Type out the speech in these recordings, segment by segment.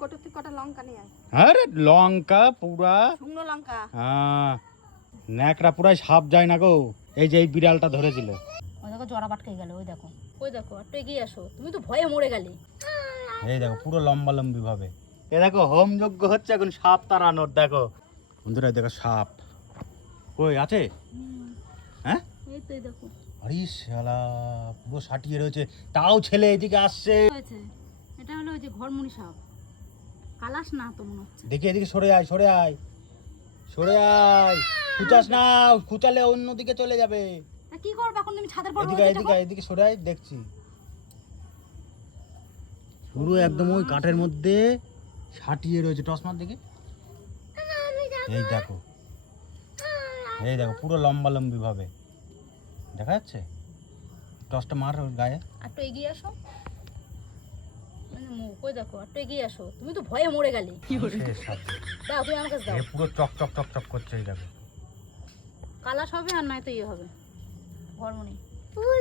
কোটো থেকে কটা লঙ্কা নিয়ে আয়। আরে লঙ্কা পুরা শুকনো লঙ্কা। হ্যাঁ, ন্যাকড়া পুরাই সাপ যায় না গো। এই যে এই বিড়ালটা ধরেছিল। ওই দেখো জরা বাটকে গেল, ওই দেখো একটু এগিয়ে আসো, তুমি তো ভয়ে মরে গেলে। এই দেখো পুরো লম্বা লম্বি ভাবে। এ দেখো হোম যজ্ঞ হচ্ছে এখন সাপ তাড়ানোর। দেখো বন্ধুরা, দেখো সাপ কই আছে। হ্যাঁ এই তো, এই দেখো আরে শালা পুরো সাটিয়ে রয়েছে, তাও ছেলে এদিকে আসছে। হয়েছে, এটা হলো ওই যে ঘরমুনি সাপ, কালাস না তো মনে হচ্ছে। দেখি এদিকে সরে আয়, সরে আয়, সরে আয়। খুচাস না, খুচালে অন্যদিকে চলে যাবে। তা কি করবে এখন তুমি? ছাদের পর এদিকে এদিকে এদিকে সরে আয়, দেখছি পুরো একদম ওই কাঠের মধ্যে সাটিয়ে রয়েছে। টসমার দিকে এই দেখো, এই দেখো পুরো লম্বা লম্বি ভাবে দেখা যাচ্ছে। টসটা মার ওর গায়ে। একটু এগিয়ে আসো, কই দেখো একটু এগিয়ে আসো, তুমি তো ভয়ে মরে গেলে। শেষ সাপ। দাও তুমি আমার কাছে দাও। এ পুরো চক চক চক চক করছে। এই দেখো কালাস হবে আর নয় তো ইয়ে হবে ঘরমুনি। ওই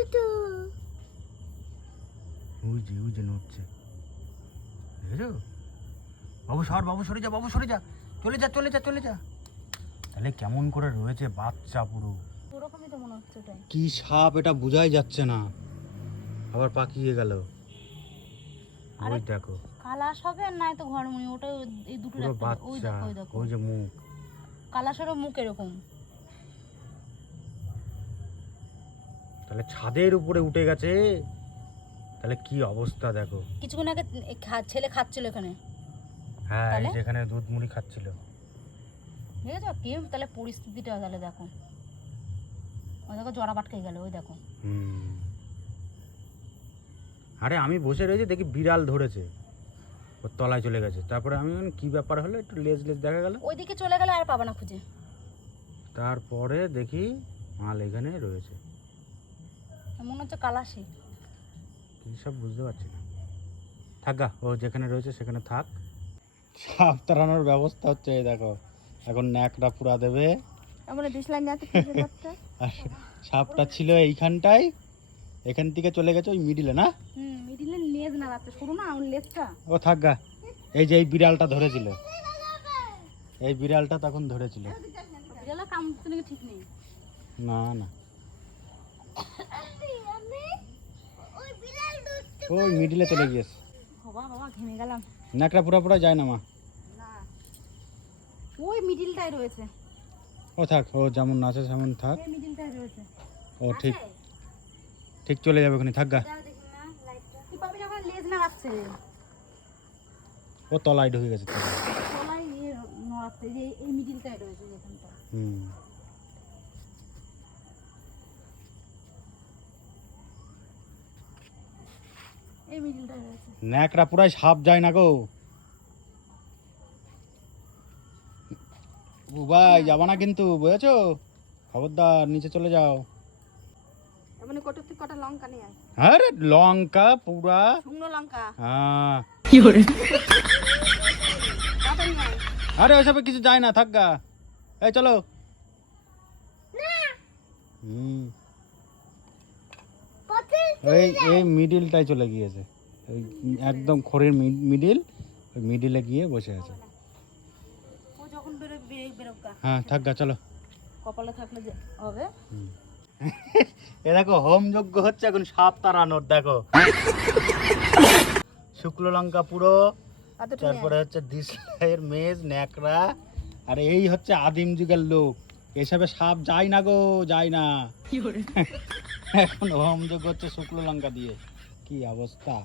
যে নড়ছে, দেখেছো? বাবু সর, বাবু সরে যা, বাবু সরে যা, চলে যা চলে যা চলে যা। তাহলে কেমন করে রয়েছে বাচ্চা পুরো। ওরকমই তো মনে হচ্ছে ওটাই। কি সাপ এটা বোঝাই যাচ্ছে না, আবার পাকিয়ে গেল। ওই দেখো কালাস হবে আর নয় তো ঘরমুনি, ওটা এই দুটো পুরো রাখতে হবে। ওই বাচ্চা, দেখো, ওই দেখো ওই যে মুখ। কালাসেরও মুখ এরকম। তাহলে ছাদের উপরে উঠে গেছে, তাহলে কি অবস্থা দেখো। কিছুক্ষণ আগে ছেলে খাচ্ছিল এখানে, হ্যাঁ, এই তাহলে? যেখানে দুধ মুড়ি খাচ্ছিল। ঠিক আছে কি তাহলে পরিস্থিতিটা, তাহলে দেখো ওই দেখো জরা বাটকে গেল, ওই দেখো আরে আমি বসে রয়েছি, দেখি বিড়াল ধরেছে, ওর তলায় চলে গেছে। তারপরে আমি কি ব্যাপার হলো, একটু লেজ লেজ দেখা গেল। ওইদিকে চলে গেলে আর পাবা না খুঁজে। তারপরে দেখি মাল এখানে রয়েছে। মনে হচ্ছে কালাসি। কি সব বুঝতে পারছি না। থাক গা, ও যেখানে রয়েছে সেখানে থাক। সাপ তাড়ানোর ব্যবস্থা হচ্ছে। এই দেখো এখন ন্যাকড়া পুরা দেবে। আমরা ডিসলাইন যাচ্ছে আর সাপটা ছিল এইখানটায়, এখান থেকে চলে গেছে ওই মিডিলে না। মিডিলে লেজ না রাখতে শুরু না, ওর লেজটা। ও থাক গা, এই যে এই বিড়ালটা ধরেছিল, এই বিড়ালটা তখন ধরেছিল। বিড়ালে কামড়তে নাকি ঠিক নেই। না না, ওই মিডিলে চলে গিয়েছে। বাবা বাবা ঘেমে গেলাম। ন্যাকড়া পুরা পুরা যায় না মা। না, ওই মিডিলটাই রয়েছে। ও থাক, ও যেমন আছে তেমন থাক। এই মিডিলটাই রয়েছে। ও ঠিক ঠিক চলে যাবে ওখানে। থাক গা, কি পাবি যখন লেজ না রাখছে, ও তলায় ঢুকে গেছে। তলায় ইয়ে নড়াচ্ছে, যে এই মিডিলটাই রয়েছে যেখানটা। এই মিডিলটাই রয়েছে। ন্যাকড়া পুরাই সাপ যায় না গো। ও ভাই যাবা না কিন্তু, বুঝেছো? খবরদার, নিচে চলে যাও। মানে কোটো থেকে কটা লঙ্কা নিয়ে আয়। আরে লঙ্কা পুরা শুকনো লঙ্কা। হ্যাঁ। কটা নিয়ে আয়। আরে ওইসবে কিছু যায় না, থাক গা। এই চলো। এই এই মিডিলটাই চলে গিয়েছে, ওই একদম খড়ের মিডিল, ওই মিডিলে গিয়ে বসে আছে। ও যখন বেরোকা। হ্যাঁ থাক গা, চলো। কপালে থাকলে যে হবে। এ দেখো হোম যজ্ঞ হচ্ছে এখন সাপ তাড়ানোর। দেখো শুকনো লঙ্কা পুরো, তারপরে হচ্ছে দিশলাইয়ের মেজ, ন্যাকড়া, আর এই হচ্ছে আদিম যুগের লোক। এসবে সাপ যায় না গো, যায় না। এখন হোম যজ্ঞ হচ্ছে শুকনো লঙ্কা দিয়ে। কি অবস্থা।